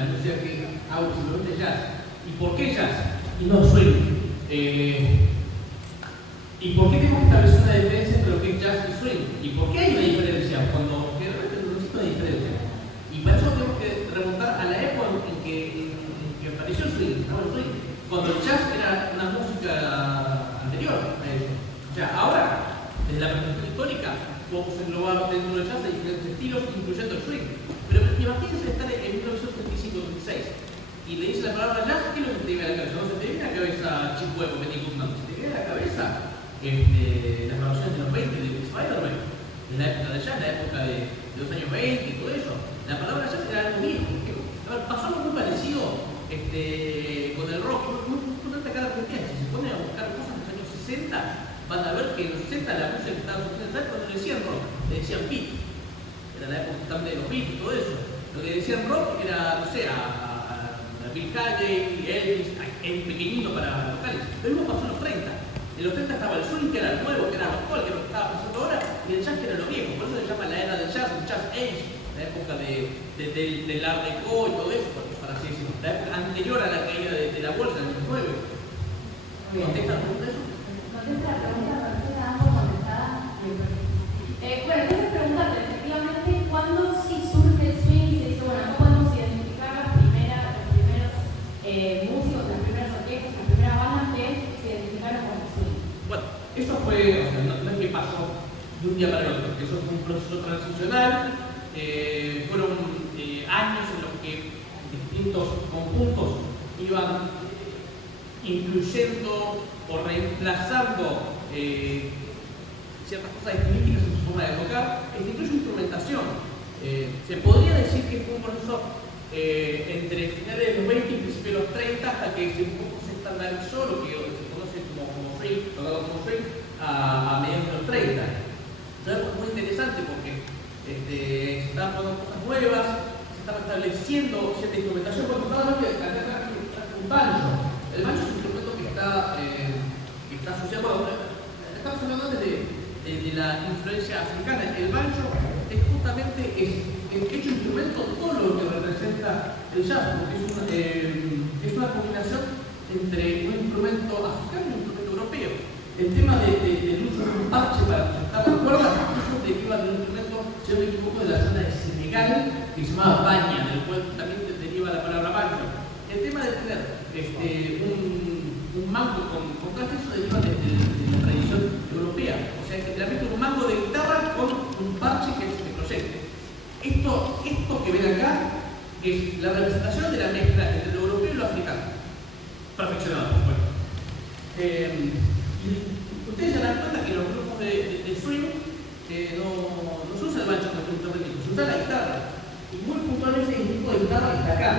la música que hago simplemente jazz. ¿Y por qué jazz? Y no swing. ¿Y por qué tenemos que establecer una diferencia entre lo que es jazz y swing? ¿Y por qué hay una diferencia? Cuando realmente no existe una diferencia. Y para eso tenemos que remontar a la época en que apareció el swing, ¿no? El swing, cuando el jazz era una música anterior a eso. O sea, ahora, desde la perspectiva histórica, podemos englobar dentro del jazz de diferentes estilos, incluyendo el swing. Pero imagínense estar en 1935-36 y le dice la palabra jazz, ¿qué es lo que te viene a la cabeza? No se te viene a la cabeza Chick Webb o Benny Goodman, se te viene a la cabeza las grabaciones de los 20 de Spider-Man, de la época de jazz, la época de los años 20 y todo eso. La palabra jazz era algo viejo. Pasó algo muy parecido con el rock, no acá en Argentina. Si se ponen a buscar cosas de los años 60, van a ver que en los 60 la música que estaba sucediendo, cuando le decían rock, le decían beat. Era la época también de los beats y todo eso. Lo que decían rock era, no sé, a Bill Haley, Elvis, en pequeñito para locales. Lo mismo pasó en los 30. En los 30 estaba el swing, que era el nuevo, que era lo actual, que es lo que estaba pasando ahora, y el jazz, que era lo viejo. Por eso se llama la era del jazz, el jazz age, la época del art deco y todo eso, para así decirlo. La época anterior a la caída de la bolsa, en el 9. ¿Contesta la pregunta eso? Contesta la pregunta, pero está dando contestada. Bueno, entonces preguntarte, efectivamente, ¿cuándo sí surge el swing y se dice, bueno, acá podemos identificar los primeros músicos, las primeras orquestas, las primeras bandas que se identificaron con el swing? Bueno, eso fue, o sea, no es que pasó de un día para el otro, eso fue un proceso transicional, fueron años en los que distintos conjuntos iban incluyendo o reemplazando ciertas cosas estilísticas en su forma de tocar, incluso instrumentación. Se podría decir que fue un proceso entre finales de los 20 y principios de los 30 hasta que un poco se estandarizó lo que se conoce como swing, tocado como swing, a mediados de los 30. Entonces fue muy interesante porque se estaban poniendo cosas nuevas, se estaba estableciendo cierta instrumentación. Porque nada más que acá un banjo. El banjo es un instrumento que está asociado, bueno, estamos hablando antes de la influencia africana. El banjo es justamente el hecho instrumento todo lo que representa el jazz, porque es una combinación entre un instrumento africano y un instrumento europeo. El tema del uso de un parche para presentar las cuerdas, eso deriva de un instrumento, si no me equivoco, de la zona de Senegal, que se llamaba baña, del cual también deriva la palabra banjo. El tema de tener un mango con trastes, eso deriva de la tradición europea. O sea, literalmente un mango de guitarra con un parche que es el proyecto. Esto que ven acá es la representación de la mezcla entre lo europeo y lo africano. Perfeccionado, por supuesto. Ustedes se dan cuenta que los grupos de swing no se usa el banjo como instrumento rítmico, se usa la guitarra. Y muy puntualmente el tipo de guitarra que está acá.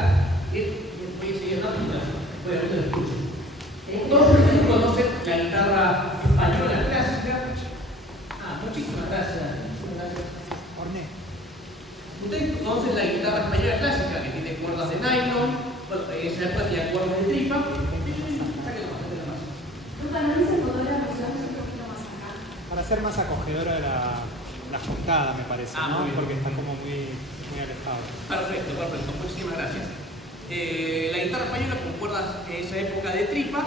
Voy a seguir hablando, voy a ver si lo escucho. Todos ustedes conocen la guitarra española clásica. Muchísimas gracias. Ustedes conocen la guitarra española clásica, que tiene cuerdas de nylon, bueno, esa época tenía cuerdas de tripa. Para ser más acogedora la jocada, me parece, ¿no? Porque está como muy alejado. Perfecto, muchísimas gracias. La guitarra española con cuerdas en esa época de tripa.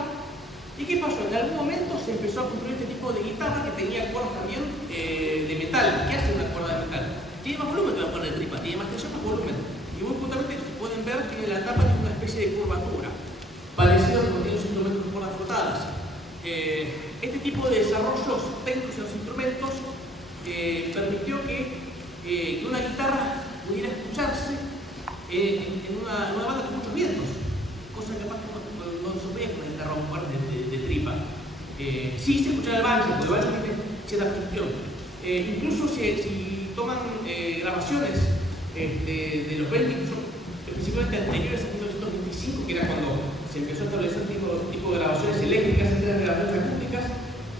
¿Y qué pasó? En algún momento se empezó a construir este tipo de guitarra que tenía cuerdas también de metal. ¿Qué hace una cuerda de metal? Tiene más volumen que una cuerda de tripa, tiene más tensión, más volumen. Y muy justamente pueden ver que la tapa tiene una especie de curvatura, parecido a cuando tienen los instrumentos con cuerdas frotadas. Este tipo de desarrollos técnicos en los instrumentos permitió que una guitarra pudiera escucharse en una banda con muchos vientos, cosa que capaz no se veía con una guitarra con cuerdas de tripa. Sí se escuchaba el banjo, porque el banjo tiene cierta función. Incluso si toman grabaciones de los 20, incluso principalmente anteriores a 1925, que era cuando se empezó a establecer tipo de grabaciones eléctricas entre las grabaciones acústicas,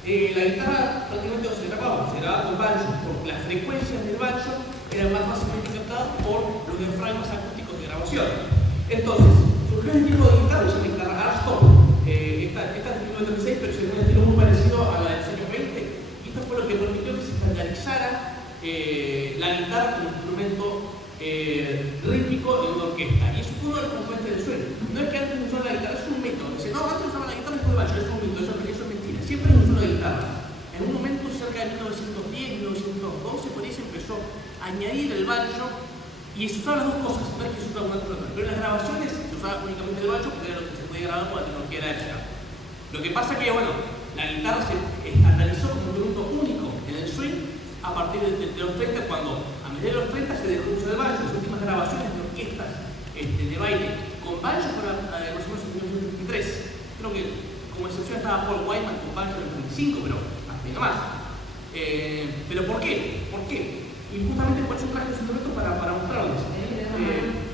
la guitarra prácticamente no se grababa con banjo, porque las frecuencias del banjo eran más fácilmente captadas por los diafragmas acústicos de grabación. Entonces, surgió un tipo de guitarra, que se llama guitarra Arston. Esta es de 1936, pero es un estilo muy parecido a la de los años 20, y esto fue lo que permitió que se estandarizara la guitarra como instrumento rítmico en una orquesta. Y eso fue uno de los no es que antes usaba la guitarra, es un método. Dice, no, antes usaba la guitarra y después el banjo, eso es un mito, eso es mentira. Siempre se usó la guitarra. En un momento cerca de 1910, 1912, por ahí se empezó a añadir el banjo y se usaban las dos cosas, no es que se usaba una cosa. Pero en las grabaciones se usaba únicamente el banjo porque era lo que se podía grabar por la tecnología de la época. Lo que pasa que, bueno, la guitarra se estandarizó como un instrumento único en el swing a partir de los 30, cuando a mediados de los 30 se dejó de usar el banjo. Las últimas grabaciones de orquestas de baile con banjo fueron más o menos en 1933. Creo que como excepción estaba Paul Whiteman con banjo en el 35, pero hasta ahí nomás. ¿Pero por qué? ¿Por qué? Y justamente por eso traje los instrumentos para mostrarles.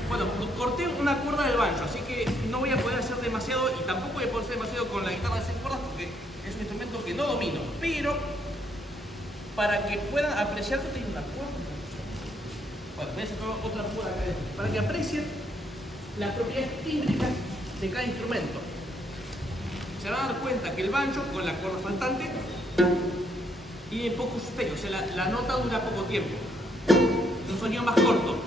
Bueno, corté una cuerda del banjo, así que no voy a poder hacer demasiado y tampoco voy a poder hacer demasiado con la guitarra de 6 cuerdas porque es un instrumento que no domino. Pero para que puedan apreciar que tengo una cuerda. Bueno, voy a sacar otra cuerda acá adentro, para que aprecien las propiedades tímbricas de cada instrumento. Se van a dar cuenta que el banjo con la cuerda faltante tiene poco sostenido, o sea, la nota dura poco tiempo. Es un sonido más corto.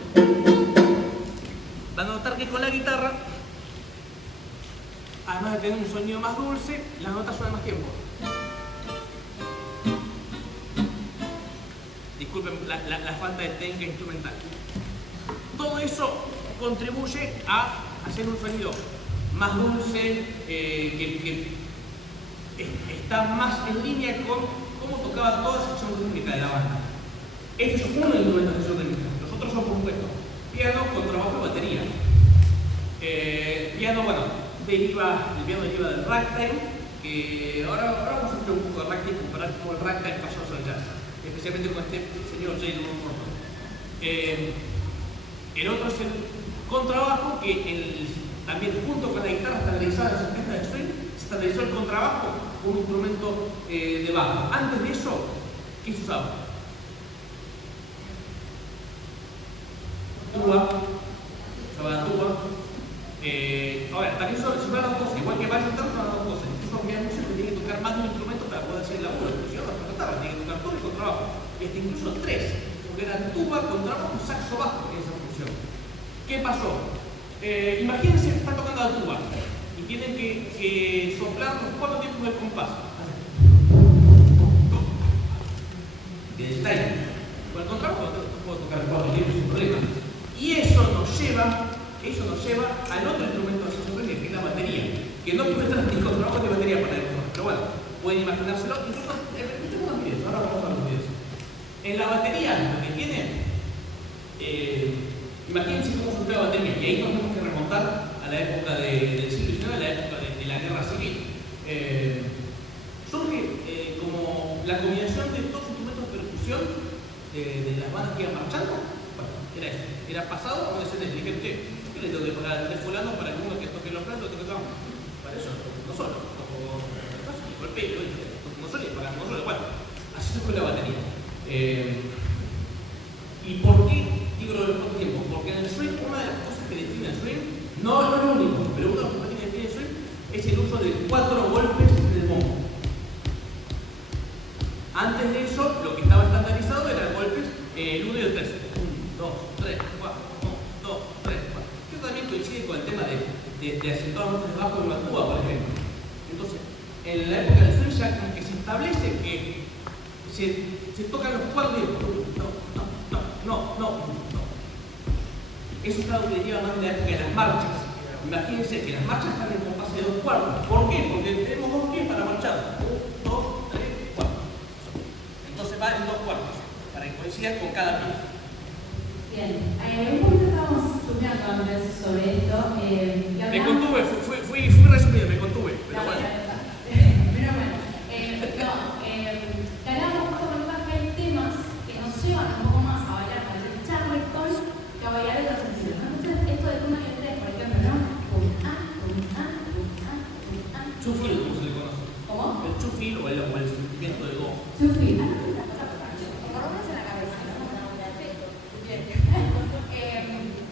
Van a notar que con la guitarra, además de tener un sonido más dulce, las notas suenan más tiempo. Disculpen la falta de técnica instrumental. Todo eso contribuye a hacer un sonido más dulce, que está más en línea con cómo tocaba toda la sección rítmica de la banda. Este es uno de los instrumentos de sección rítmica. Los otros son, por supuesto, piano, contrabajo y batería. Piano, bueno, el piano deriva del ragtime, que ahora vamos a hacer un poco de ragtime, comparar cómo el ragtime pasó al jazz, especialmente con este señor J. Louis Morton. El otro es el contrabajo, que también junto con la guitarra estandarizada en las orquestas de swing, se estandarizó el contrabajo como un instrumento de bajo. Antes de eso, ¿qué se usaba? Tuba, se usaba la tuba. Ahora, también se usaban las dos cosas, igual que banjo, se usaban las dos cosas. Incluso había músicos que tienen que tocar más de un instrumento para poder hacer el laburo, porque si no, no cantaban, tienen que tocar todo el contrabajo. Incluso tres, porque eran tuba, contrabajo, saxo bajo en esa función. ¿Qué pasó? Imagínense que están tocando la tuba y tienen que soplar los 4 tiempos del compás. Del timing. Con el contrabajo no puedo tocar 4 tiempos sin problema. Y eso nos lleva al otro instrumento de sección rítmica, que es la batería, que no puede estar ni contrabajo ni batería para el pero bueno, pueden imaginárselo. Incluso tengo unos videos, ahora vamos a ver los videos. En la batería, lo que tiene, imagínense cómo surgió la batería, y ahí nos tenemos que remontar a la época del siglo XIX, a la época de la guerra civil. Surge como la combinación de dos instrumentos de percusión de las bandas que iban marchando. Bueno, era eso, era pasado a un escenario. Dije, ¿qué le tengo que pagar a 3 fulanos para que uno que toque los platos, toque todo? Para eso, no solo, por el pelo, no solo, para no solo, bueno, así se fue la batería. ¿Y por qué digo lo de los 4 tiempos? Porque en el swing, una de las cosas que define el swing, no es lo único, pero una de las cosas que define el swing es el uso de 4 golpes del bombo. Antes de eso, lo que estaba estandarizado eran golpes el 1 y el 3. 1, 2, 3, 4, 1, 2, 3, 4. Esto también coincide con el tema de acentuar notas de bajo de una tuba, por ejemplo. Entonces, en la época del swing ya como que se establece que se tocan los 4 tiempos. No. Eso está lo que deriva más de la época de las marchas. Imagínense que las marchas están en compás de 2 cuartos. ¿Por qué? Porque tenemos 2 pies para marchar. 1, 2, 3, 4. Entonces va en 2 cuartos, para que coincida con cada pie. Bien, un poquito estamos estudiando antes sobre esto. Me contuve, fui resumido, me contuve, pero bueno. Pero bueno, ganamos justo con que hay temas que nos llevan un poco más a bailar con el Charleston que a bailar en los sentidos. Entonces, esto de 1 y el 3, por ejemplo, ¿no? Chufil, como se le conoce. ¿Cómo? El chufil o el sentimiento de go. Chufil.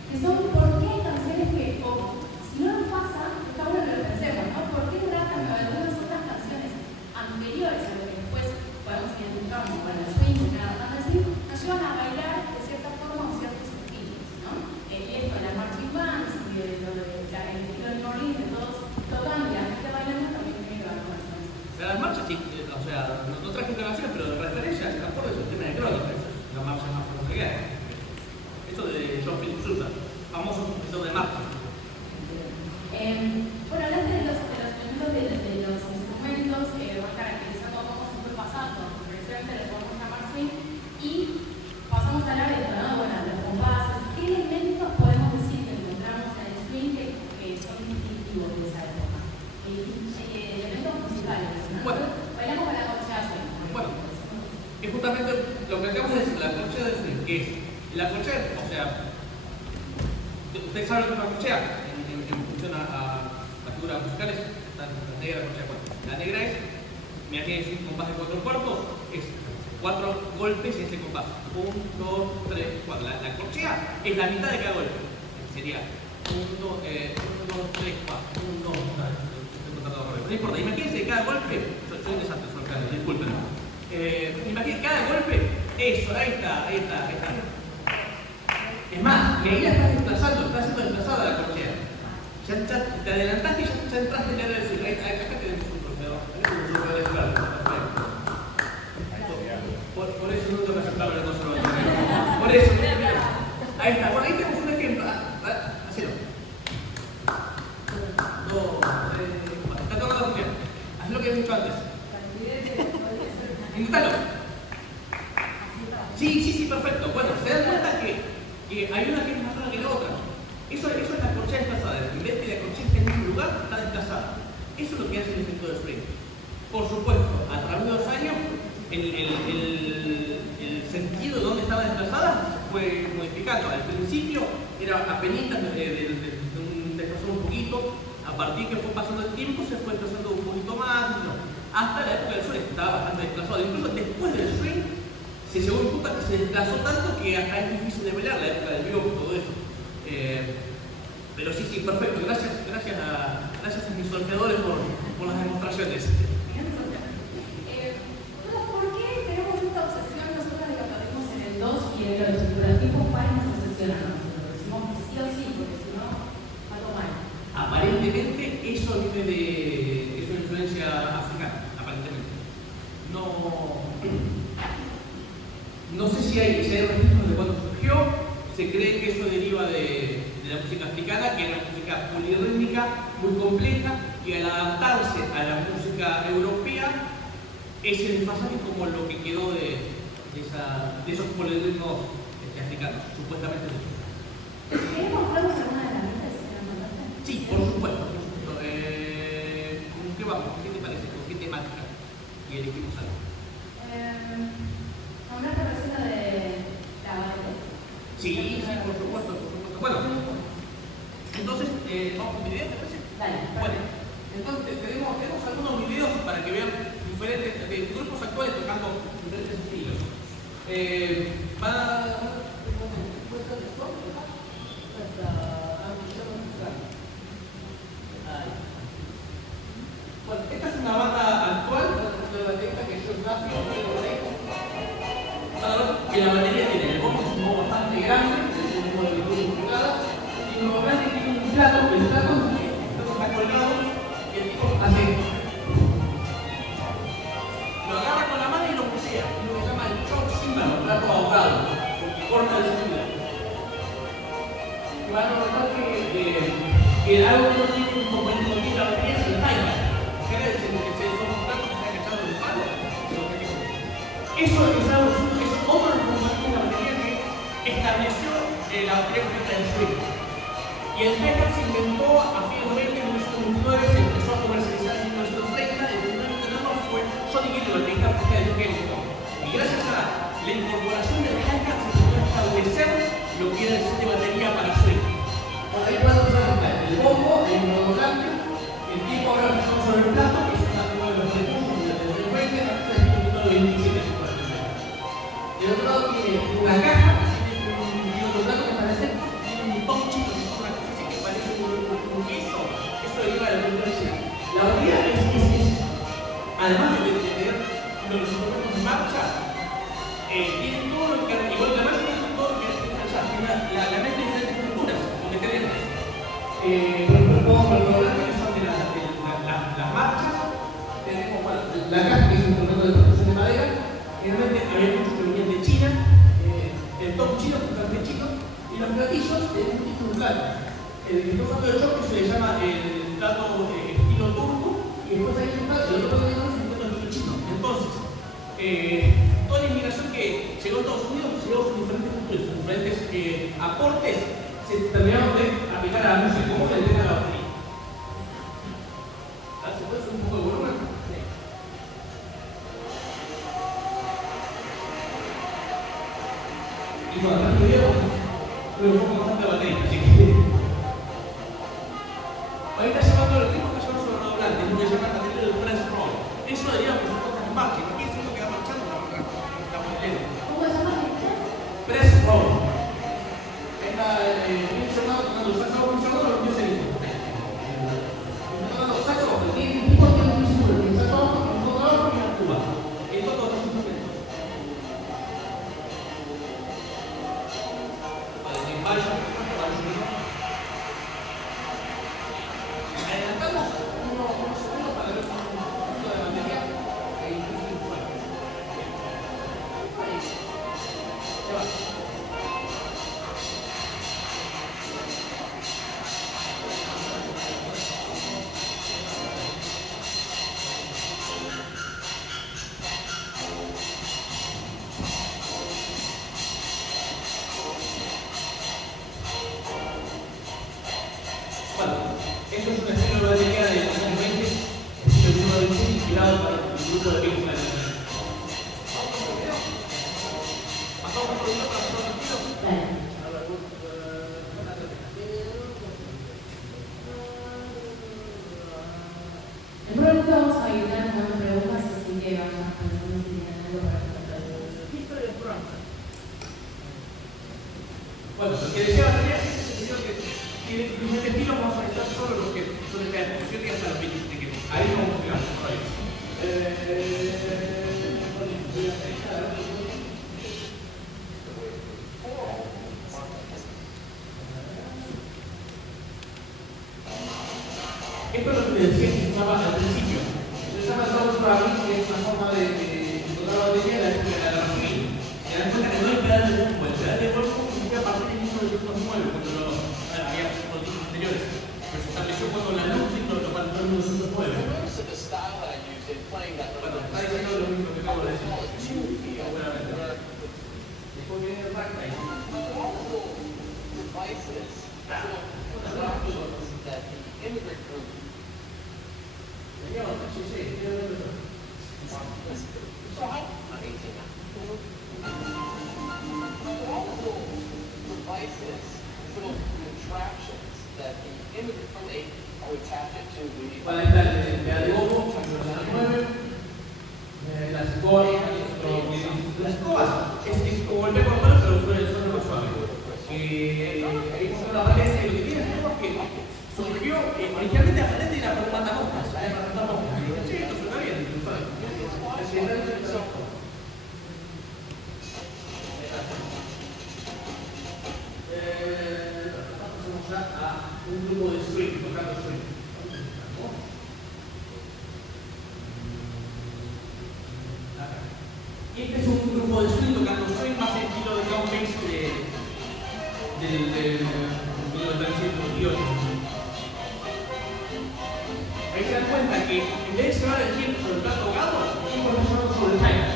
Que son por qué hay canciones que, si no nos pasa, está bueno que lo pensemos, ¿no? ¿Por qué tratan algunas otras canciones anteriores a lo que después podemos identificar como el swing o nada más así, nos llevan a bailar de cierta forma o ciertos estilos, ¿no? Y esto de las marching bands y de lo de el estilo de New ustedes saben lo que es una corchea en función a las figuras musicales. La negra, la corchea 4. La negra es, mira que es un compás de 4 cuartos, es 4 golpes en ese compás. 1, 2, 3, 4. La corchea es la mitad de cada golpe. Sería 1, 2, 3, 4. 1, 2, 3. No importa, imagínense que cada golpe, soy un desastre, disculpen. Imagínense cada golpe, eso, ahí está. Es más, que ahí la estás desplazando, estás siendo desplazada la corchea. Ya te adelantaste y ya entraste en el sur. Acá tenemos un trofeo. Por eso no tengo que aceptarlo en el conservatorio. Por eso, ahí está. Bueno, ahí tenemos un ejemplo. Hacelo. 2, 3, 4. Está todo la corchea. Haz lo que has hecho antes. Inténtalo. Sí, perfecto. Bueno, se dan cuenta que hay una que es más rara que la otra. Eso es la corchea desplazada. En vez de que la corchea esté en el mismo lugar, está desplazada. Eso es lo que hace el efecto de swing. Por supuesto, a través de los años, el sentido de dónde estaba desplazada se fue modificando. Al principio era apenas desplazado un poquito. A partir que fue pasando el tiempo, se fue desplazando un poquito más. No. Hasta la época del swing estaba bastante desplazado. Incluso después del swing, se llegó a un punto que se desplazó tanto que hasta es difícil de velar la época del vivo y todo eso. Pero sí, perfecto. Gracias a mis solfeadores por las demostraciones. ¿Por qué tenemos esta obsesión nosotros de que aprendimos en el 2 y en el 8? ¿Pero tipo cuál nos obsesiona a nosotros? Decimos que sí o sí, porque si no, algo mal. Aparentemente eso viene es una influencia africana, aparentemente. No sé si hay registros de cuándo surgió. Se cree que eso deriva de la música africana, que era una música polirrítmica muy compleja, y al adaptarse a la música europea, ese desfasaje es como lo que quedó de esos polirritmos africanos, supuestamente. ¿Querés mostrarnos alguna de las letras que nos mandaste? Sí, por supuesto. ¿Con qué vamos? ¿Qué te parece? ¿Con qué temática? Y elegimos algo. Una receta de la base. Sí, por supuesto. Bueno, entonces, ¿vamos con videos, te parece? Dale. Bueno, entonces tenemos algunos videos para que vean diferentes grupos actuales tocando diferentes estilos. Bueno, esta es una banda actual, una baterista que es Josh Duffy, que la batería tiene el bombo, es un bombo bastante grande, es un bombo de 21 pulgadas, y normalmente tiene un plato, el plato está colgado, y el tipo hace esto. Lo agarra con la mano y lo musea, es lo que se llama el chop cymbal, el plato ahogado, porque corta el sonido. Y van a notar que algo que no tiene un componente de la batería es el hi-hat. Son platos que están agachados en el palo. Eso es otro de los componentes de la batería que estableció la batería completa del swing. Y el hi-hat se inventó a fines de 1929, se empezó a comercializar en 1930, el primero en tenerlo fue Sonny Gill, el baterista de Duke Ellington. Y gracias a la incorporación del hi-hat se pudo establecer lo que era el set de batería para swing. Por ahí pueden observar el bombo, el volante, el tipo ahora que estamos sobre el plato, que es una nueva de los recursos del 20, hasta el 27. El otro lado tiene una caja, tiene otro plato que parece un tom chico, que es una cosa así que parece un queso. Eso deriva de la cultura. La batería es además de tener los instrumentos en marcha, tiene todo lo que, igual que la marcha, tiene todo lo que tiene la mezcla de diferentes culturas, lo que tenemos. Por ejemplo, como el volante, que son de las marchas, tenemos la caja, que es un instrumento de percusión de madera. Generalmente había muchos que venían de China, el tom chino, bastante chino, y los platillos tienen un tipo de plato. El que estoy usando de choque se le llama el plato estilo turco, y después hay un plato, el otro plato es un plato estilo chino. Entonces, toda la inmigración que llegó a Estados Unidos llegó con diferentes culturas, con diferentes aportes, se terminaron de aplicar a la música, como se le a la batería. ¿Se puede hacer un poco de volumen? Y cuando estás estudiando, lo enfoco bastante la batería, así que Esto es un estilo de batería de los años 20, estilo Bruno Dicen, inspirado por el grupo de Pink Floyd. ¿Pasamos por el otro estilo? Vale. En pronto vamos a ayudar con preguntas, así que vamos pensando si tienen algo para preguntar. Bueno, lo que decía Valeria es que tiene diferentes estilos, vamos a analizar solo los que son de esta exposición y hasta los que ahí no vamos a llegar. Esto es lo que les decía que se llama al principio. Se llama double traveling, que es una forma de tocar la batería de la gasolina. Se dan cuenta que no hay pedal de vuelco. El pedal de vuelco se a partir del 1909, cuando había políticos anteriores. Pero se estableció cuando la luz lo faltó en 1909. Bueno, está diciendo lo mismo que acabo de decir. Seguramente. Después viene el ragtime. Para estar el de Bobo, las escobas, es como golpear con manos, pero con el sonido más suave. Es una variante de lo que tiene es que surgió originalmente a frente de la matamoscas. Sí, esto suena bien, pasamos ya a un grupo de swing, tocando swing. Y este es un grupo de swing tocando swing más el estilo de drum bass del 1938. Ahí se dan cuenta que en vez de llevar el tiempo sobre el plato ahogado, el tiempo está llevando sobre el timer.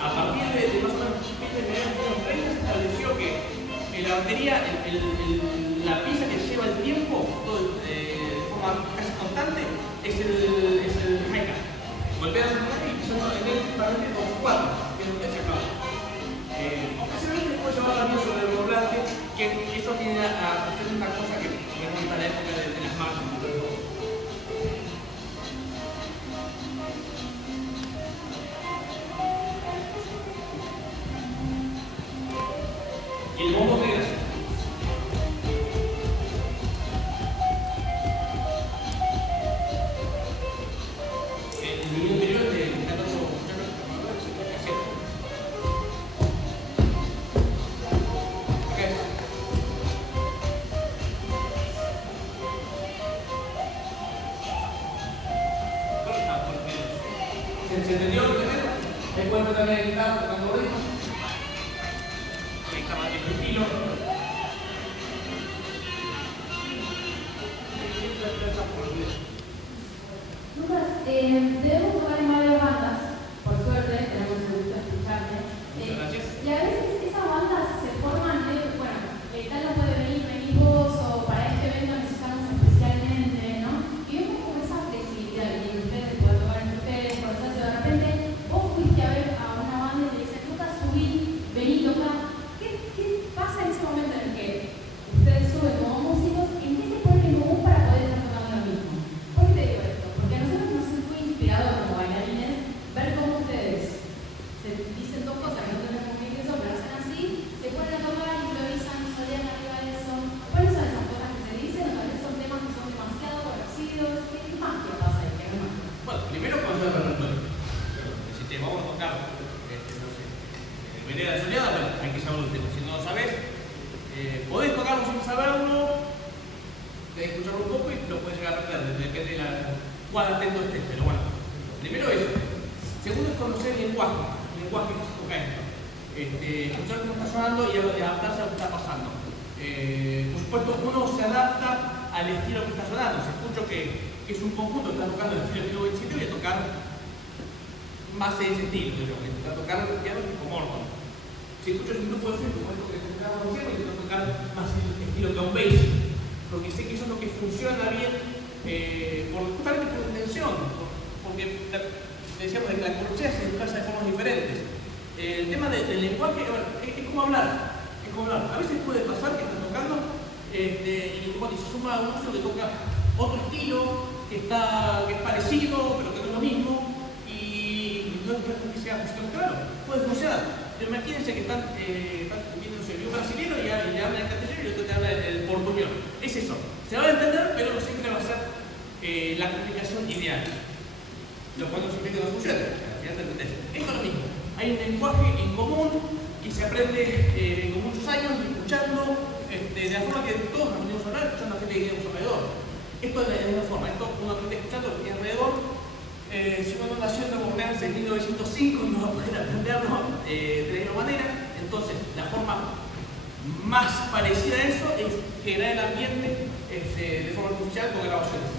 A partir de más o menos fines de mediados de los 30 se estableció que en la batería, la pieza que lleva el tiempo de forma casi constante es el hi-hat. Golpeas el hi-hat y pisando en el equivalente 2/4, que es lo que se acaba. Ocasionalmente puede llevar también sobre el volante, que eso tiene a hacer una cosa que remonta a la época de las marcas. Y el bombo negra. El video anterior de ¿se entendió lo primero? Ahí pueden ver también el guitarra tocando ritmo. Ahí está más bien el estilo. Lucas, debemos tocar en varias bandas, por suerte, tenemos el gusto de escucharte. Muchas gracias. Y a veces esas bandas se forman de, bueno, tal no puede venir vos, o para este evento necesitamos especialmente, ¿no? Y vemos como esa flexibilidad que tienen ustedes, pueden tocar entre ustedes, por eso de repente vos fuiste a ver a una banda y te dicen, Lucas, subí, vení, toca. ¿Qué pasa en ese momento en el que ustedes suben como músicos? ¿En qué se ponen en común para poder estar tocando lo mismo? ¿Por qué te digo esto? Porque a nosotros nos es muy inspirador como bailarines ver cómo ustedes se dicen dos cosas que no tenemos muy bien eso, pero hacen así, se ponen a tocar, improvisan, solean arriba de eso. ¿Cuáles son esas cosas que se dicen? O tal vez son temas que son demasiado conocidos. ¿Qué magia pasa ahí? ¿Qué magia? Bueno, primero conocer el repertorio. Si te vamos a tocar, no sé, Vereda Soleada, bueno, hay que saber el tema. Si no lo sabes, podés tocarlo sin saberlo, tenés que escucharlo un poco y lo puedes llegar a aprender, depende de cuán atento estés. Pero bueno, primero eso. Segundo es conocer el lenguaje que se toca esto. Escuchar cómo está sonando y adaptarse a lo que está pasando. Por supuesto, uno se adapta al estilo que está sonando. Si escucho que es un conjunto que está tocando el estilo que voy a tocar más de ese estilo, voy a intentar tocar piano tipo Morton. Si escucho un grupo de swing como esto que tocamos recién, voy a intentar tocar más el estilo que un bass. porque sé que eso es lo que funciona bien, justamente por intención, porque decíamos que la corchea se desplaza de formas diferentes. El tema del lenguaje, bueno, es como hablar, A veces puede pasar que estás tocando y cuando se suma un músico que toca otro estilo, que es parecido, pero que no es lo mismo, y no es que sea música claro, puede funcionar. Pero imagínense que están viéndose el brasileño y le habla en castellano y otro te habla el portuñol. Es eso, se va a entender, pero no siempre va a ser la comunicación ideal. Lo cual no significa que no funcione, al final te entendés. Esto es lo mismo, hay un lenguaje en común y se aprende con muchos años escuchando, de la forma que todos aprendimos a hablar, escuchando a gente que tenemos alrededor. Esto es de la misma forma, esto uno aprende escuchando lo que tiene alrededor. Si uno no nació en Nueva Orleans en 1905, no va a poder aprenderlo de la misma manera. Entonces, la forma más parecida a eso es generar el ambiente de forma artificial con grabaciones.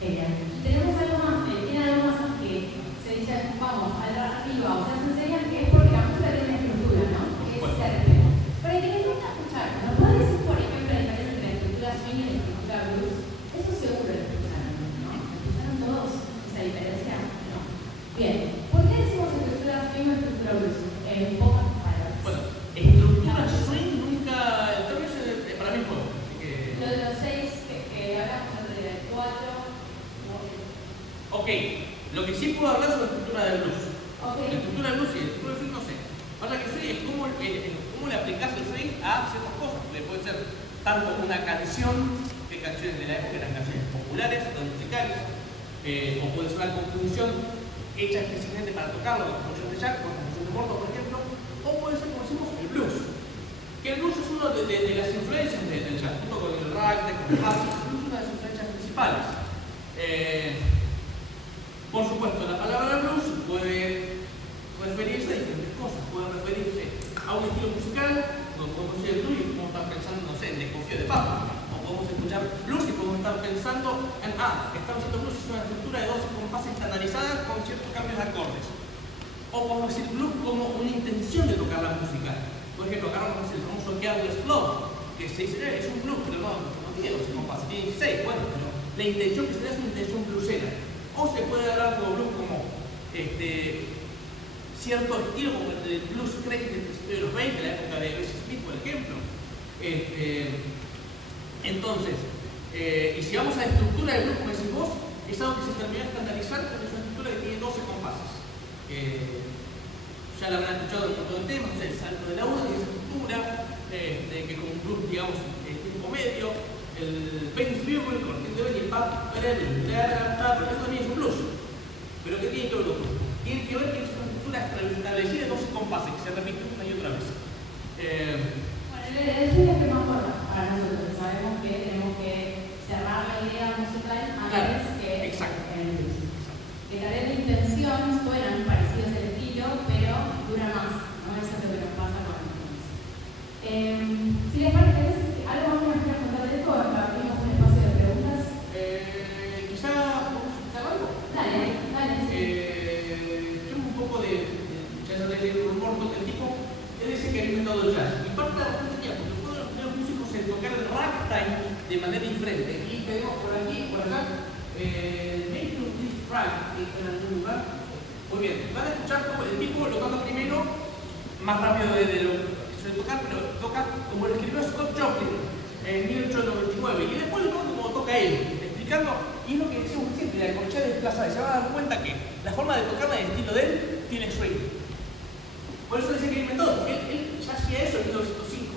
Genial. Y tenemos algo más, tiene algo más que se dice, vamos, arriba, o sea, se enseña que es porque la música tiene una estructura, ¿no? Que es certero. Pero hay que les gusta escuchar, ¿no? ¿Puedes decir, por ejemplo, la diferencia entre la estructura swing y la estructura blues? Eso seguro lo escucharon, ¿no? ¿Escucharon todos esa diferencia? No. Bien. ¿Por qué decimos estructura swing o estructura blues? Pocas palabras. Bueno, estructura swing nunca, el término es para mí es nuevo. Lo de los 6 que hablamos antes de 4. Ok, lo que sí puedo hablar es la estructura del blues. Okay. La estructura del blues y la estructura del swing no sé. Pasa que el swing es cómo le aplicas el swing a ciertas cosas. Puede ser tanto una canción, que canciones de la época eran canciones populares o musicales, o puede ser una composición hecha específicamente para tocarlo, la composición de Jack, la composición de Morto, por ejemplo, o puede ser, como decimos, el blues. Que el blues es una de las influencias del jazz, junto con el ragtime, con el jazz, es una de las influencias principales. Por supuesto, la palabra blues puede referirse a diferentes cosas. Puede referirse a un estilo musical, cuando podemos decir blues y podemos estar pensando, no sé, en Desconfío de Papa. O podemos escuchar blues y podemos estar pensando en, estamos haciendo blues, es una estructura de 12 compases estandarizadas con ciertos cambios de acordes. O podemos decir blues como una intención de tocar la música. Por ejemplo, acá vamos a hacer el famoso Careless Love, que se dice, es un blues, pero no tiene 12 compases, tiene 16, bueno, pero la intención que se da es una intención bluesera. O se puede hablar de blues como cierto estilo, como el blues crazy del principio de los 20, la época de Bessie Smith, por ejemplo. Entonces, y si vamos a la estructura del blues, como decís vos, es algo que se termina de estandarizar porque es una estructura que tiene 12 compases. Ya la habrán escuchado en un montón de temas, el salto de la U, que es esa estructura, que con un blues, digamos, tipo medio, el penny el corte y el pap, eso también es un blues. Pero ¿qué tiene que ver con esto? Tiene que ver que es una estructura establecida de 12 compases que se repite una y otra vez. Bueno, eso es lo que más importa para nosotros. Sabemos que tenemos que cerrar la idea musical antes que en el blues. Que tal vez la intención suenan parecidos al estilo, pero dura más. ¿No? Eso es lo que nos pasa con el blues. Si les parece, ¿algo más que nos quieran contar de esto? Abrimos un espacio de preguntas. Quizá algo. Dale, sí. Tengo un poco ya sabéis el rumor del tipo, él dice que ha inventado el jazz. Y parte de la respuesta es porque fue de los primeros músicos en tocar el ragtime de manera diferente. Y tenemos por aquí, por acá, maybe un Cliff Frank, que está en algún lugar. Muy bien, van a escuchar como el tipo lo toca primero, más rápido de lo que suele tocar, pero toca como lo escribió Scott Joplin en 1899. Y después lo toca como toca él, explicando, y es lo que decimos siempre, la corchea desplazada. Y se van a dar cuenta que la forma de tocarla y el estilo de él tiene swing. Por eso dice que inventó, porque él ya hacía eso en 1905.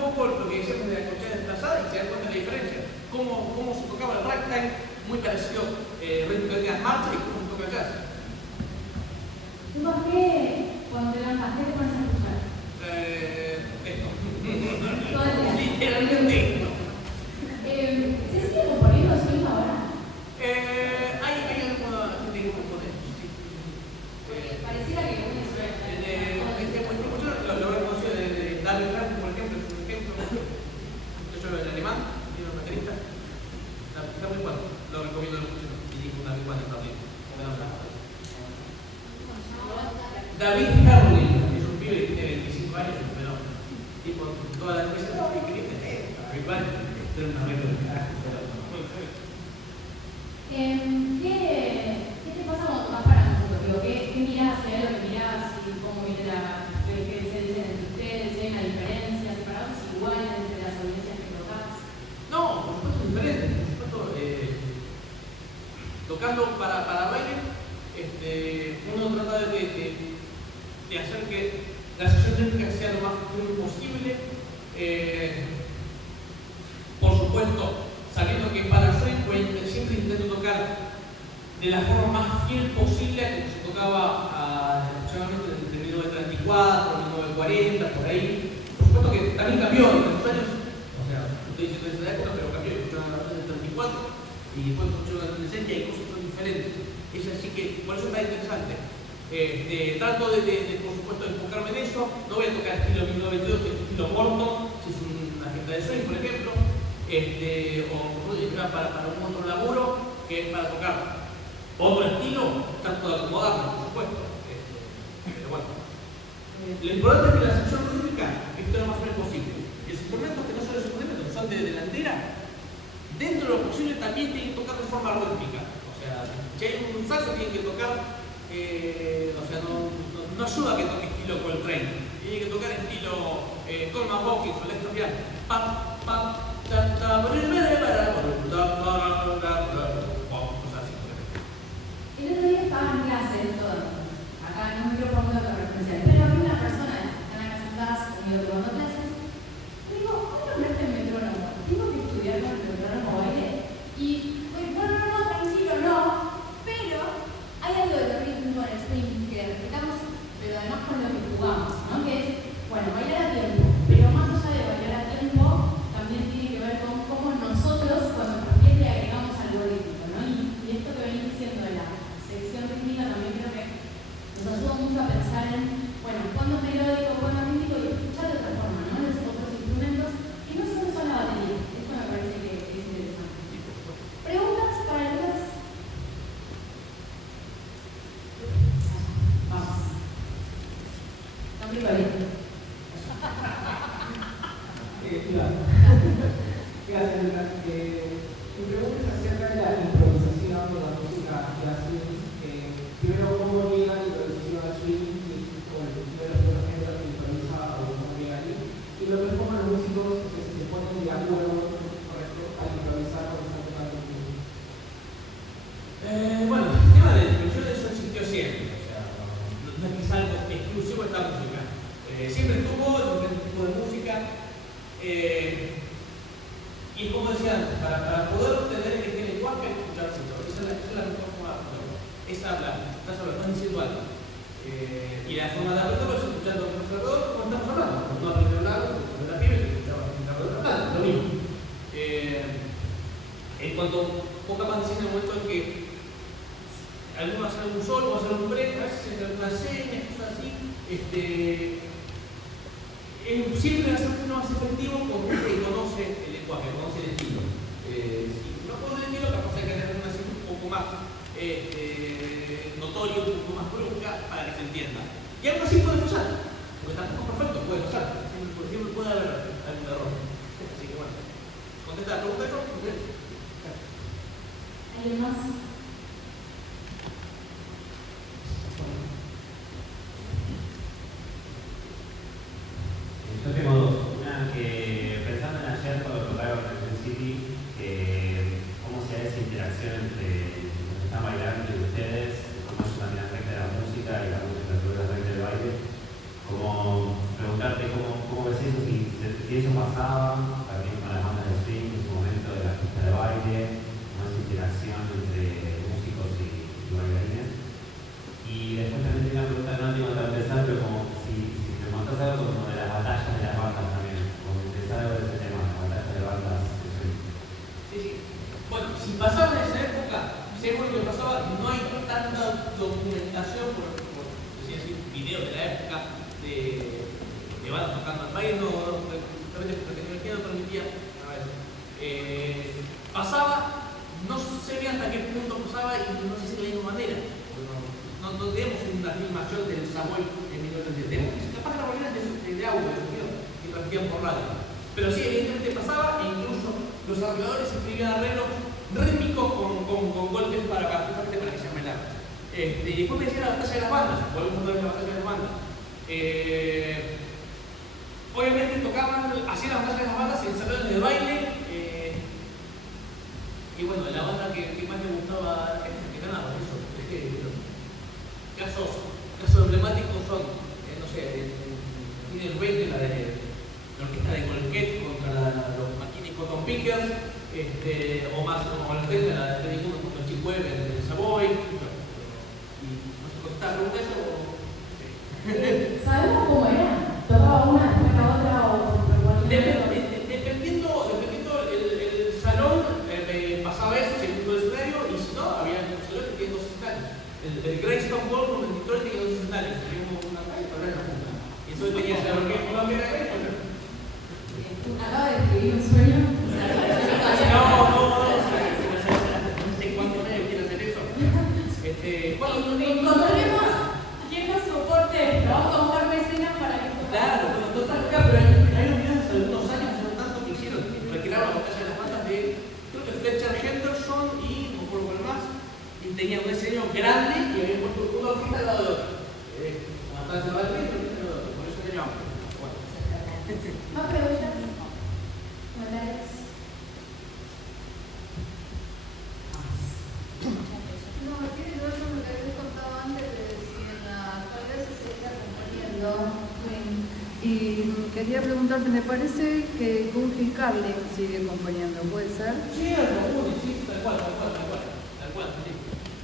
poco lo que decíamos de la corchea desplazada y se dan cuenta de la diferencia. Cómo se tocaba el ragtime, muy parecido rítmicamente a las marchas, y cómo se toca el jazz. ¿Tú por qué cuando te levantas, qué te pones a escuchar? Esto. Todo el día. Literalmente esto. ¿Se sigue componiendo swing ahora? Hay alguna gente que compone, sí. Porque pareciera que uno es lo he conocido de David Frank, por ejemplo, es un ejemplo. Yo en alemán, tiene un baterista. Está muy bueno, lo recomiendo mucho. Y dijo David Frank también. David Harley es un pibe que tiene 25 años, es un fenómeno. Tipo, todas las veces que viste, David Frank, tiene una meta de carajo. ¿Qué te pasa cuando tocas para nosotros? ¿Qué mirás? ¿Hay algo que mirás? ¿Cómo viene qué se dicen entre ustedes? ¿Hay una diferencia? ¿Separados es igual entre las audiencias que tocas? No, por supuesto diferente. Por supuesto, tocando para baile, uno trata de hacer que la sesión técnica sea lo más firme posible. Por supuesto, sabiendo que para swing siempre intento tocar de la forma más fiel posible a como se tocaba aproximadamente entre 1934 y 1940, por ahí. Por supuesto que también cambió en los años, o sea, no estoy diciendo de esa época, pero cambió. Escuchaba la versión del 34 y después escuché la adolescencia y hay cosas muy diferentes. Es así que, por eso está interesante. Trato por supuesto, de enfocarme en eso. No voy a tocar estilo 1922, que es estilo Morton, si es una fiesta de swing, por ejemplo. O para un otro laburo que es para tocar otro estilo, trato de acomodarlo, por supuesto. Pero bueno, lo importante es que la sección rítmica esté lo más fiel posible. Y los instrumentos que no son los instrumentos, son de delantera, dentro de lo posible también tienen que tocar de forma rítmica. O sea, si hay un saxo, tienen que tocar, o sea, no ayuda a que toque estilo Coltrane, tiene que tocar estilo Coleman Hawkins o Lester Young. Pam, pam. El otro día estaba en clase, acá en un micrófono de referencial, pero había una persona que están acá sentadas conmigo tomando clases. Me digo, ¿cómo no presta el metrónomo? Tengo que estudiar con el metrónomo baile. Y bueno, no, tranquilo, no. Pero hay algo de ritmo en el swing que respetamos, pero además con lo que jugamos, ¿no? Que es, bueno, bailar a tiempo, pero más allá de bailar a tiempo, también tiene que ver con cómo nosotros, cuando nos pies le agregamos algo rítmico, ¿no? Y esto que venís diciendo de la sección rítmica también creo que nos ayuda mucho a pensar en, bueno, cuándo es melódico, cuándo es rítmico y escuchar de otra forma, ¿no? Los otros instrumentos, y no solo son la batería. Esto me parece que es interesante. ¿Preguntas para Lucas? Vamos. Nombre y variante. Gracias, Lucas. Mi pregunta es acerca de la improvisación de la música clásica. Primero, ¿cómo llega la improvisación al swing? Bueno, primero los géneros que improvisa o cómo llega ahí. Y luego, cómo los músicos se ponen de acuerdo, correcto, al improvisar cuando están tocando el swing. Bueno, el tema de la improvisación eso existió siempre. O sea, no es que es algo exclusivo de esta música. Siempre estuvo en diferentes tipos de música. Y como decía antes, para poder obtener este lenguaje hay que escucharse todo. Esa es la mejor forma de hacerlo. Es hablar, estás diciendo algo. Y la forma de hablarlo es escuchando a nuestro alrededor como estamos hablando. Cuando uno aprendió a hablar, cuando era pibe, escuchaba a nuestro alrededor hablando, lo mismo. En cuanto poca más decir en el momento en que alguno va a hacer un solo, va a hacer un break, a veces se hace una seña, cosas así. Siempre va a ser mucho más efectivo con gente que conoce el lenguaje, conoce el estilo. Si no conoce el estilo, capaz hay que tener una señal un poco más notoria, un poco más brusca para que se entienda. Y algo así puede fallar, porque tampoco es perfecto, puede fallar. Siempre puede haber algún error. Así que bueno, contesta la pregunta, ¿no? ¿Alguien más? Yo tengo dos. Una que pensando en ayer cuando tocaron en el City, cómo se da esa interacción entre los que están bailando y ustedes, cómo eso también afecta a la música y la música afecta al baile. Como preguntarte cómo ves eso, si eso pasa pasaba, también con las bandas de swing en su momento de la pista de baile, más interacción entre músicos y bailarines. Y después también tenía una pregunta, no tengo para empezar, pero como si me contás algo como de las batallas de las bandas también, como empezar algo de ese tema, las batallas de bandas de swing. Sí, sí. Bueno, si pasaba en esa época, seguro que pasaba, no hay tanta documentación, por decir, videos de la época de bandas tocando al baile, realmente la tecnología no permitía. Pasaba, no sé bien hasta qué punto pasaba y no sé si de la misma manera. No tenemos una filmación del Samuel en 1930. Tenemos capaz que la mayoría de audio, que transmitían por radio. Pero sí, evidentemente pasaba, e incluso los arregladores escribían arreglos rítmicos con golpes justamente para que se amenaran. Y después me decía la batalla de las bandas, volvemos a ver la batalla de las bandas. Obviamente hacían las batallas de las bandas en salones de baile. Y bueno, la banda que más me gustaba a la gente que ganaba, eso. Casos emblemáticos son, no sé, en el 20 la orquesta de Colquet contra los McKinney Cotton Pickers, o el 30 la de Teddy Cook contra Chick Webb en el Savoy. Y no sé, ¿contestar pregunta eso? ¿Sabemos cómo era? ¿Tocaba una después la otra o dependiendo el salón, pasaba eso, segundo escenario, y si no, había un salón que tenía 2 escenarios. El Greystone Ballroom en Detroit tenía 2 escenarios, teníamos una calle para ver la punta. Y entonces tenías la orquesta Colombia de Greystone. acaba de escribir un sueño? No sé cuánto nadie quiere hacer eso. Encontraremos quién nos soporte esto. Vamos a buscar mecenas para que esto. Claro, pero hay unos videos hace algunos años, no tanto, que hicieron, recrearon la batalla de las bandas de, creo que Fletcher Henderson y no me acuerdo cuál más, y tenían un escenario grande y habían puesto una orquesta al lado de otra. Matanza de baile, por eso le llamamos. ¿Más preguntas? ¿Comentarios? No, tiene que ver con lo que habías contado antes de si en la actualidad se seguía componiendo. Y quería preguntarte, me parece que Guggen Carlin sigue componiendo, ¿puede ser? Cierto, sí, tal cual. Sí.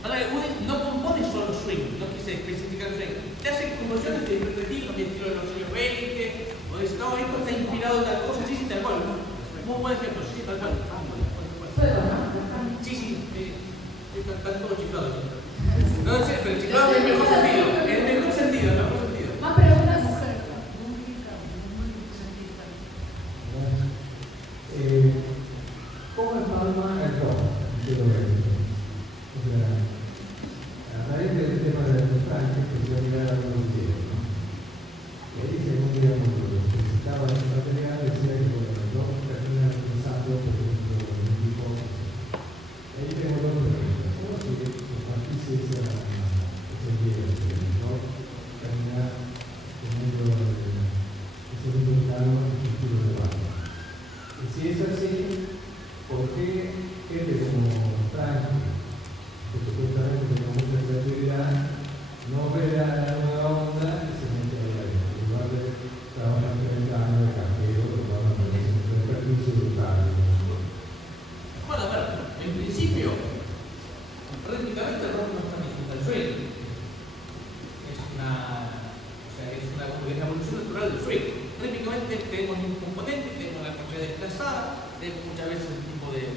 Ahora, no compone solo swing, no quise especificar swing. Te hace composiciones de diferentes estilos, de estilo de los años 20, o dice, no, esto está inspirado en tal cosa, sí, tal cual. Muy buen ejemplo, sí, tal cual. Sí, están todos chiflados. No sé, pero chiflados en el mejor sentido. ¿Más preguntas? ¿Cómo empalma el rock? A raíz del tema de los tanques, que yo miraba a los videos, ¿no? Y ahí según digamos, necesitaba ese material, decía que bueno, el rock termina utilizando, por ejemplo, un equipo. Ahí tengo dos preguntas. ¿Cómo se compartís ese video? ¿No? Termina teniendo ese segundo plano en el estilo de banda. Y si es así, ¿por qué gente como Frank, que supuestamente tiene mucha creatividad, no ve la nueva onda y se mete ahí adentro? En lugar de trabajar 30 años de cajero, trabajar con el permiso brutal. Bueno, a ver, en principio, prácticamente el rock no está ni junto al swing. Es una evolución natural del swing. Prácticamente tenemos un componente, tenemos la capacidad desplazada, tenemos muchas veces un tipo de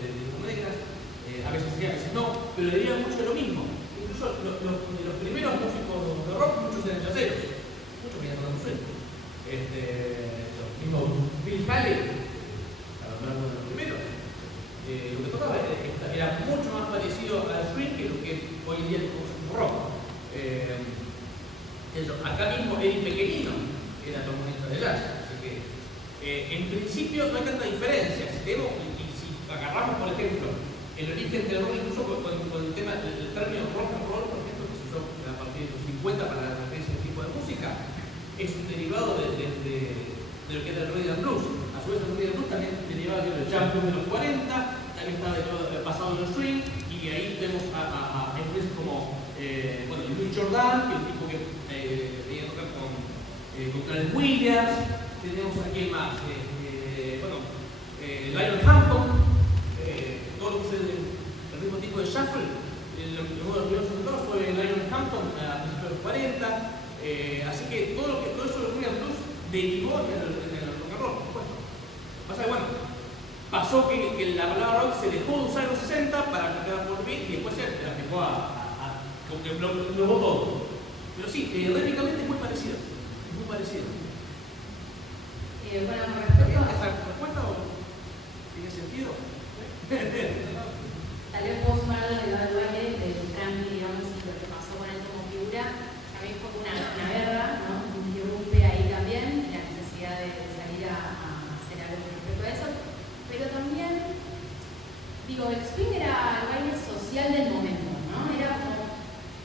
negras, a veces sí, a veces no, pero diría mucho de lo mismo. Incluso los primeros músicos de rock, muchos eran jazzeros, muchos venían tocando swing. Los mismos Bill Haley, para nombrar uno de los primeros, lo que tocaba era mucho más parecido al swing que lo que hoy en día es un rock. Acá mismo Eddie Pequeñino era trombonista de jazz, así que en principio no hay tanta diferencia. Si agarramos, por ejemplo, el origen del rock, incluso con el tema, el término rock and roll, por ejemplo, que se usó a partir de los 50 para la referencia de tipo de música, es un derivado de lo que era el rhythm and blues. A su vez, el rhythm and blues también derivado del jazz blues de los 40, también estaba basado en el swing, y ahí vemos a influencias como Louis Jordan, que es un tipo que venía a tocar con Clarence Williams. Tenemos aquí más, pasó que la palabra rock se dejó de usar en los 60 para que quedara por bien y después se la aplicó como que lo votó. Pero sí, rítmicamente es muy parecido. Es muy parecido. Bueno, con respecto a... ¿Esa respuesta tiene sentido? Tal vez puedo sumar algo de lo del baile de Frankie, digamos, y lo que pasó con él como figura. También fue una guerra, ¿no? Un irrumpe ahí también, la necesidad de salir a hacer algo con respecto a eso. Pero también, digo, el swing era el baile social del momento, ¿no? Era como,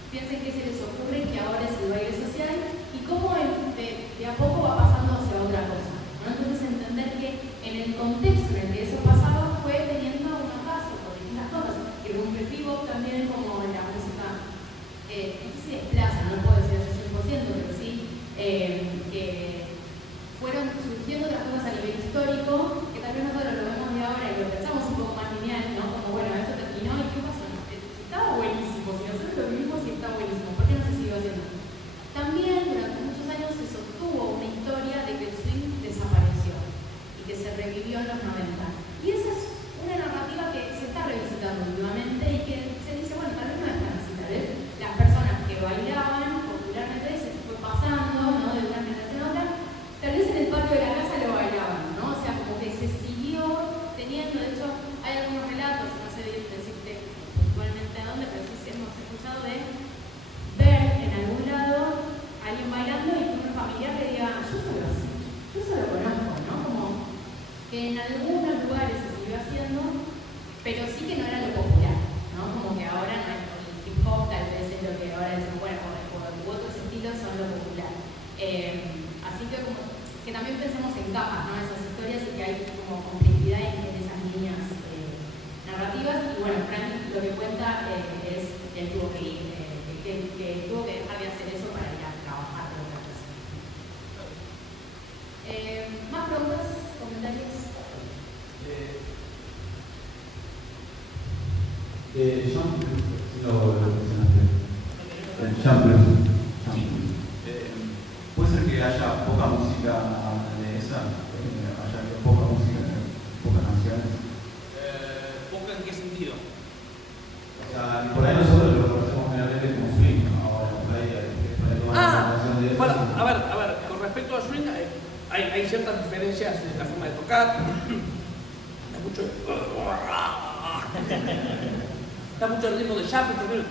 piensen que se les ocurre que ahora es el baile social y cómo de a poco va pasando hacia otra cosa, ¿no? Entonces entender que en el contexto en el que eso pasaba fue teniendo una base por distintas cosas. Irrumpe pivot también como la música, se desplaza, no puedo decir eso 100%, pero sí que fueron surgiendo otras cosas a nivel histórico, que tal vez nosotros lo vemos de ahora y lo pensamos un poco más lineal, ¿no? Como bueno, esto terminó y ¿qué pasó? Estaba buenísimo, si nosotros lo vivimos y está buenísimo, ¿por qué no se siguió haciendo? También durante muchos años se sostuvo una historia de que el swing desapareció y que se revivió en los 90. Y esa es una narrativa que se está revisitando últimamente y que se dice, bueno, tal vez no es tan así, tal vez las personas que bailaban popularmente se fue pasando, ¿no? De una generación a otra, tal vez en el patio de la casa lo bailaban, ¿no? O sea, como que se siguió teniendo, de hecho, hay algunos relatos, no sé decirte puntualmente a dónde, pero sí hemos escuchado de ver en algún lado a alguien bailando y que un familiar le diga, yo solo conozco, ¿no? Como que en algunos lugares se siguió haciendo, pero sí que no era lo popular, ¿no? Como que ahora no es el hip hop, tal vez es lo que ahora decimos, bueno, u otros estilos son lo popular. Así que como que también pensemos en capas, ¿no? Esas historias y que hay como complejidad en esas líneas narrativas. Y bueno, Frank lo que cuenta es que él tuvo que ir, que tuvo que dejar de hacer eso para ir a trabajar con otra cosa. ¿Más preguntas? ¿Comentarios? Jean, si lo mencionaste. Jean Plus. ¿Puede ser que haya poca música de esa? ¿Haya poca música, pocas canciones? ¿Poca en qué sentido? O sea, por ahí nosotros lo conocemos generalmente como swing, ahora por ahí una canción de eso. Bueno, a ver, con respecto a swing, hay ciertas diferencias en la forma de tocar. Hay mucho. Está mucho el ritmo de shuffle,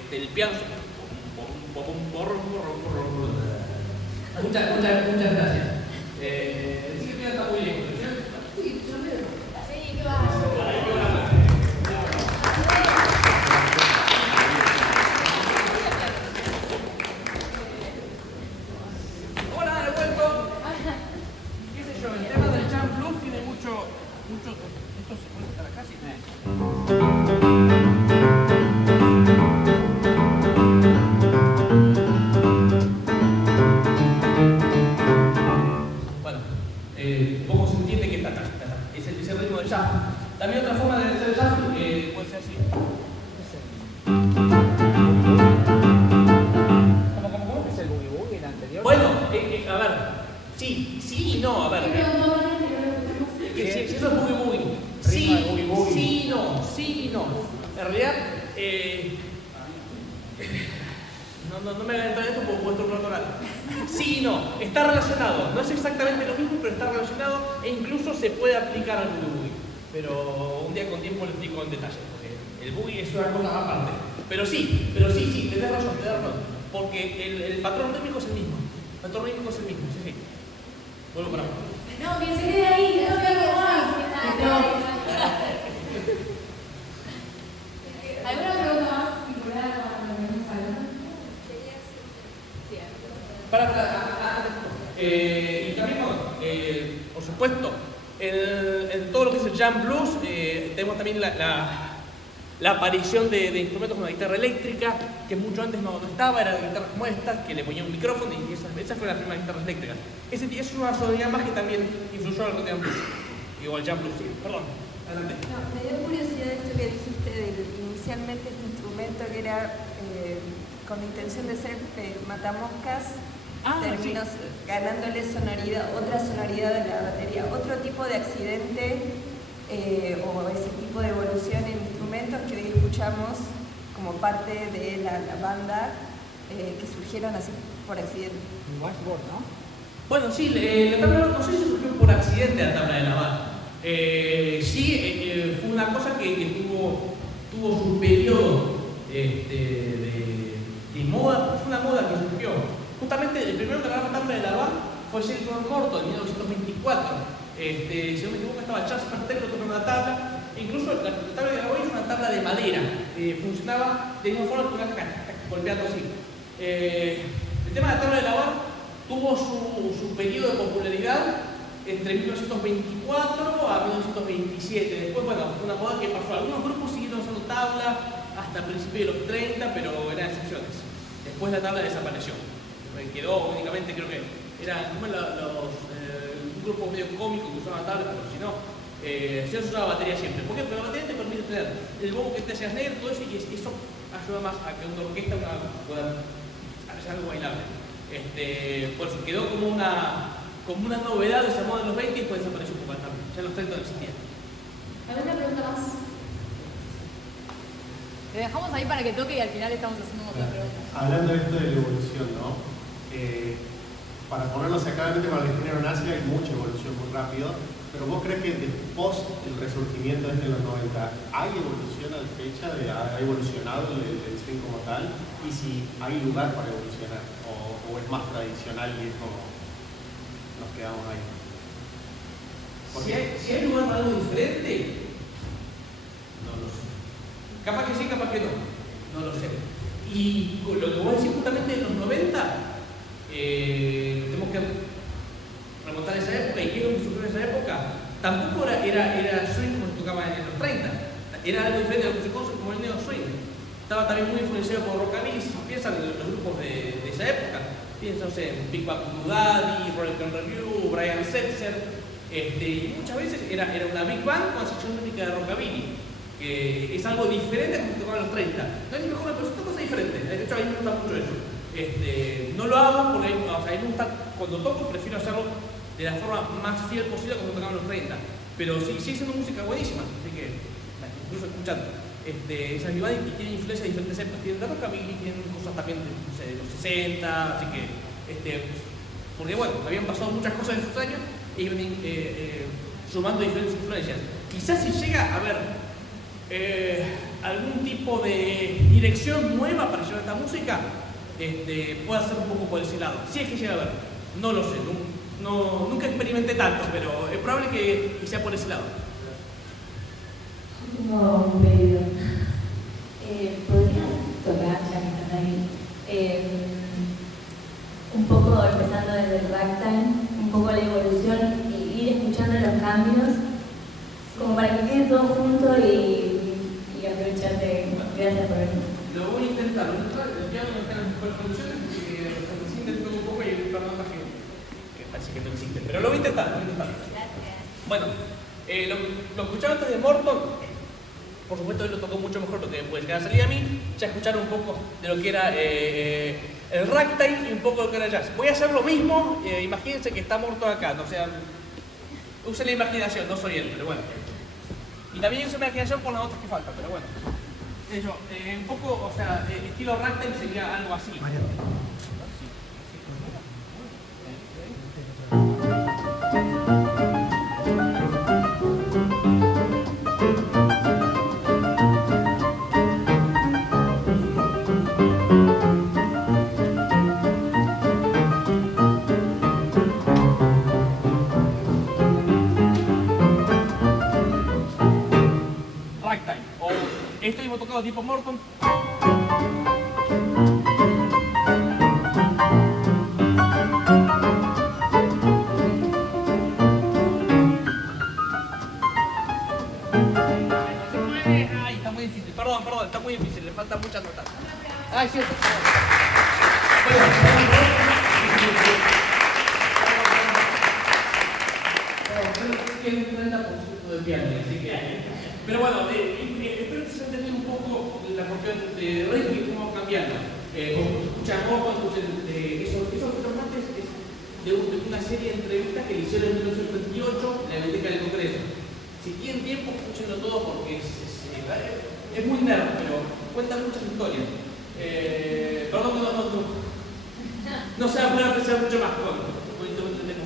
el piano. Muchas gracias. Sí que está muy bien. Sí, yo me... Sí, ¿qué vas? Hola, de vuelta. ¿Qué sé yo? El tema del jam blues tiene mucho. ¿Esto se puede sacar acá? Sí. Poco se entiende que es el ritmo del jazz. También otra forma de hacer el jazz puede ser así. ¿Cómo? ¿Es el boogie boogie el anterior? Bueno, a ver, sí y no, a ver. Si eso es boogie boogie. Sí y no. En realidad, no me hagan entrar en esto porque vuestro rato oral. Sí y no, está relacionado. No es exactamente lo mismo, pero está relacionado e incluso se puede aplicar al boogie boogie. Pero un día con tiempo lo explico en detalle, porque el boogie es una cosa aparte. Pero sí, tenés razón. Porque el patrón rítmico es el mismo. Sí. Vuelvo para abajo. No, que se quede ahí, no veo más. ¿Alguna pregunta más? Y también, por supuesto, en todo lo que es el jam blues, tenemos también la aparición de instrumentos como la guitarra eléctrica, que mucho antes no estaba, eran guitarras como estas, que le ponían un micrófono y esas fueron las primeras guitarras eléctricas. Esa es una sonoridad más que también influyó al jam blues. Digo, al jam blues, sí. Perdón, adelante. No, me dio curiosidad esto que dijiste inicialmente este instrumento que era con la intención de ser matamoscas, terminó ganándole sonoridad, otra sonoridad a la batería, otro tipo de accidente o ese tipo de evolución en instrumentos que hoy escuchamos como parte de la banda que surgieron así por accidente. Washboard, ¿no? Bueno, sí, la tabla de la no sé si surgió por accidente la tabla de la banda. Sí, fue una cosa que tuvo su periodo de moda, fue una moda que surgió. Justamente el primero que agarró la tabla de la banda fue Sheldon Morton en 1924. Si no me equivoco, estaba Charles Parter tocando una tabla. Incluso la tabla de la banda es una tabla de madera. Funcionaba de una forma que una golpeando así. El tema de la tabla de la banda tuvo su periodo de popularidad entre 1924 a 1927. Después, bueno, fue una moda que pasó. Algunos grupos siguieron usando tabla hasta principios de los 30, pero eran excepciones. Después la tabla desapareció. Quedó únicamente, creo que eran como un grupo medio cómico que usaban tabla, pero si no, se usaba batería siempre. ¿Por qué? Porque la batería te permite tener el bombo que te hace negro, todo eso, y eso ayuda más a que una orquesta pueda hacer algo bailable. Por eso quedó como una novedad de esa moda en los 20 y después desapareció un poco también. Ya en los 30 no existía. ¿Alguna pregunta más? Le dejamos ahí para que toque y al final estamos haciendo otra pregunta. Hablando de esto de la evolución, ¿no? Para ponernos acá, cuando el género nace hay mucha evolución muy rápido, pero ¿vos crees que después del resurgimiento de los 90 hay evolución a la fecha? ¿Ha evolucionado el swing como tal? Y si hay lugar para evolucionar, o es más tradicional y es como nos quedamos ahí. Si hay lugar para algo diferente, no lo sé. Capaz que sí, capaz que no lo sé. Y lo que voy a decir justamente en los 90, tenemos que remontar a esa época, y qué es lo que surgió en esa época. Tampoco era swing como se tocaba en los 30, era algo diferente a lo que se conoce como el neo swing. Estaba también muy influenciado por rockabilly. Si piensan en los grupos de esa época, piensan en Big Bang Daddy, Royal Can Review, Brian Setzer, y muchas veces era una Big Band con sección rítmica de rockabilly, que es algo diferente a como se tocaba en los 30. No es ni mejor, pero es una cosa diferente. De hecho, a mí me gusta mucho eso. No lo hago porque a mí me gusta, cuando toco, prefiero hacerlo de la forma más fiel posible como tocaba en los 30. Pero sí, sigue siendo música buenísima, así que, incluso escuchando. Esas Big Band tienen influencia de diferentes épocas. Tienen de rockabilly, tienen cosas también de los 60, así que, porque bueno, habían pasado muchas cosas en esos años y iban sumando diferentes influencias. Quizás si llega a haber algún tipo de dirección nueva para llevar esta música, pueda ser un poco por ese lado. Si es que llega a haber, no lo sé, nunca experimenté tanto, pero es probable que sea por ese lado. Tengo un pedido. ¿Podrías tocar, ya que estás ahí, un poco empezando desde el ragtime, un poco la evolución y ir escuchando los cambios, como para que quede todo junto y aprovecharte? Gracias por venir. Lo voy a intentar. El piano no está en las mejores condiciones porque se intenta un poco y hay un personaje que parece que no existe, pero lo voy a intentar. Gracias. Bueno, lo escuchaba antes de Morton. Por supuesto, él lo tocó mucho mejor lo que puede llegar a salir a mí. Ya escucharon un poco de lo que era el ragtime y un poco de lo que era jazz. Voy a hacer lo mismo. Imagínense que está Morton acá. O sea, usen la imaginación, no soy él, pero bueno. Y también usen la imaginación por las notas que faltan, pero bueno. Un poco, o sea, estilo ragtime sería algo así. Ragtime, o esto hemos tocado tipo Morton. Ay, está muy difícil, perdón, está muy difícil, le faltan muchas notas. Ay, cierto. Tiene un 30% de piano, así que... Pero bueno, espero que se haya entendido un poco la cuestión de ritmo y cómo va cambiando. O escuchan rock, escuchen esos formatos de una serie de entrevistas que le hicieron en 1978 en la Biblioteca del Congreso. Si tienen tiempo, escúchenlo todo porque es muy nerd, pero cuenta muchas historias. Perdón que no se va a poder apreciar mucho más con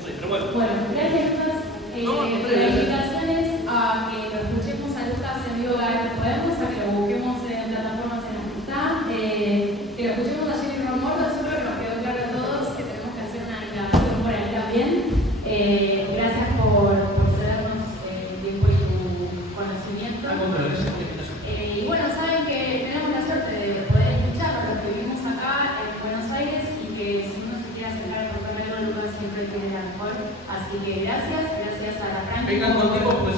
pero bueno. Bueno, gracias Lucas. La invitación es a que lo escuchemos a Lucas en vivo cada vez que podemos, a que lo busquemos en plataformas en las que está, que lo escuchemos a Jenny Romordo. Yo creo que nos quedó claro a todos que tenemos que hacer una invitación por ahí también. Gracias por cedernos el tiempo y tu conocimiento. Y bueno, saben que tenemos la suerte de poder escuchar a los que vivimos acá en Buenos Aires y que si uno se quiere acercar a contarme algo, Lucas siempre tiene la mejor. Así que gracias a la cancha. Vengan con tiempo.